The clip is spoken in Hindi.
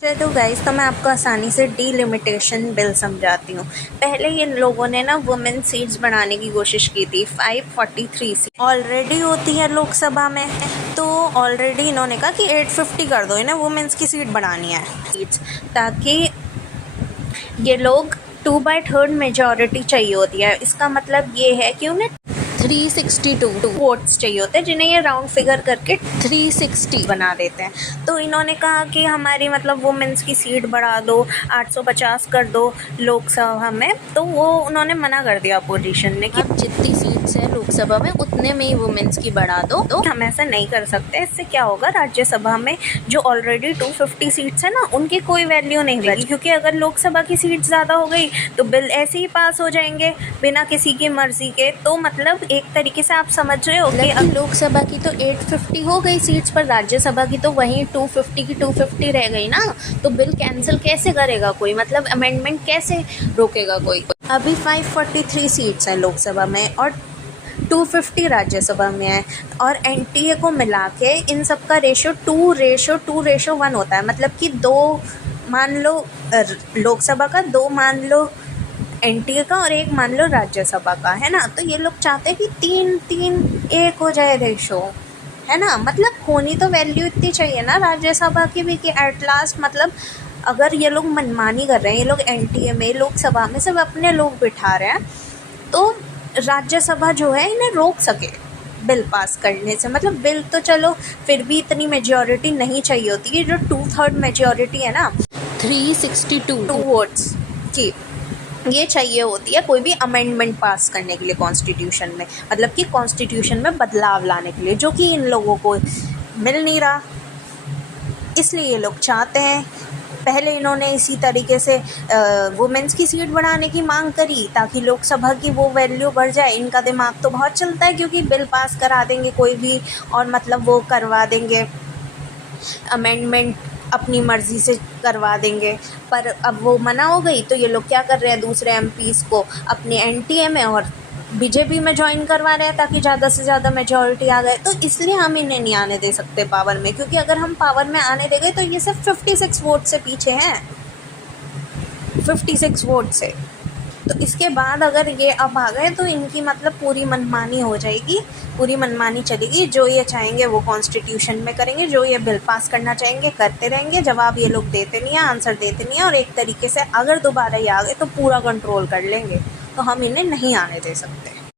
तो गाइस तो मैं आपको आसानी से डीलिमिटेशन बिल समझाती हूँ। पहले इन लोगों ने ना वुमेन सीट्स बढ़ाने की कोशिश की थी। 543 सीट ऑलरेडी होती है लोकसभा में, तो ऑलरेडी इन्होंने कहा कि 850 कर दो, इन्हें वुमेन्स की सीट बढ़ानी है सीट्स, ताकि ये लोग 2/3 मेजॉरिटी चाहिए होती है। इसका मतलब ये है कि उन्हें 362 वोट्स चाहिए होते हैं, जिन्हें ये राउंड फिगर करके 360 बना देते हैं। तो इन्होंने कहा कि हमारी मतलब वुमेन्स की सीट बढ़ा दो, 850 कर दो लोकसभा में। तो वो उन्होंने मना कर दिया अपोजिशन ने कि जितनी सीट्स है लोकसभा में उतने में ही वुमेन्स की बढ़ा दो। तो हम ऐसा नहीं कर सकते। इससे क्या होगा, राज्यसभा में जो ऑलरेडी 250 सीट्स है ना, उनकी कोई वैल्यू नहीं रहेगी, क्योंकि अगर लोकसभा की सीट ज़्यादा हो गई तो बिल ऐसे ही पास हो जाएंगे बिना किसी की मर्जी के। तो मतलब एक तरीके से आप समझ रहे हो कि अब लोकसभा की तो 850 हो गई सीट्स, पर राज्यसभा की तो वहीं 250 की 250 रह गई ना। तो बिल कैंसिल कैसे करेगा कोई, मतलब अमेंडमेंट कैसे रोकेगा कोई। अभी 543 सीट्स हैं लोकसभा में और 250 राज्यसभा में है, और एनटीए को मिला के इन सब का रेशो 2:1 होता है। मतलब कि 2 मान लो लोकसभा का, 2 मान लो एनटीए का और 1 मान लो राज्यसभा का, है ना। तो ये लोग चाहते हैं कि 3:1 हो जाए रेशो, है ना। मतलब होनी तो वैल्यू इतनी चाहिए ना राज्यसभा की भी, कि एट लास्ट मतलब अगर ये लोग मनमानी कर रहे हैं, ये लोग एनटीए में लोकसभा में सब अपने लोग बिठा रहे हैं, तो राज्यसभा जो है इन्हें रोक सके बिल पास करने से। मतलब बिल तो चलो फिर भी इतनी मेजॉरिटी नहीं चाहिए होती है, जो 2/3 मेजॉरिटी है ना, 362 वोट्स की, ये चाहिए होती है कोई भी अमेंडमेंट पास करने के लिए कॉन्स्टिट्यूशन में, मतलब कि कॉन्स्टिट्यूशन में बदलाव लाने के लिए, जो कि इन लोगों को मिल नहीं रहा। इसलिए ये लोग चाहते हैं, पहले इन्होंने इसी तरीके से वुमेन्स की सीट बढ़ाने की मांग करी ताकि लोकसभा की वो वैल्यू बढ़ जाए। इनका दिमाग तो बहुत चलता है, क्योंकि बिल पास करा देंगे कोई भी और मतलब वो करवा देंगे अमेंडमेंट, अपनी मर्ज़ी से करवा देंगे। पर अब वो मना हो गई, तो ये लोग क्या कर रहे हैं, दूसरे एमपीज़ को अपने एनटीए में और बीजेपी में ज्वाइन करवा रहे हैं ताकि ज़्यादा से ज़्यादा मेजॉरिटी आ गए। तो इसलिए हम इन्हें नहीं आने दे सकते पावर में, क्योंकि अगर हम पावर में आने देंगे तो ये सिर्फ 56 वोट से पीछे हैं, 56 वोट से। तो इसके बाद अगर ये अब आ गए तो इनकी मतलब पूरी मनमानी हो जाएगी, पूरी मनमानी चलेगी। जो ये चाहेंगे वो कॉन्स्टिट्यूशन में करेंगे, जो ये बिल पास करना चाहेंगे करते रहेंगे। जवाब ये लोग देते नहीं हैं, आंसर देते नहीं हैं, और एक तरीके से अगर दोबारा ये आ गए तो पूरा कंट्रोल कर लेंगे। तो हम इन्हें नहीं आने दे सकते।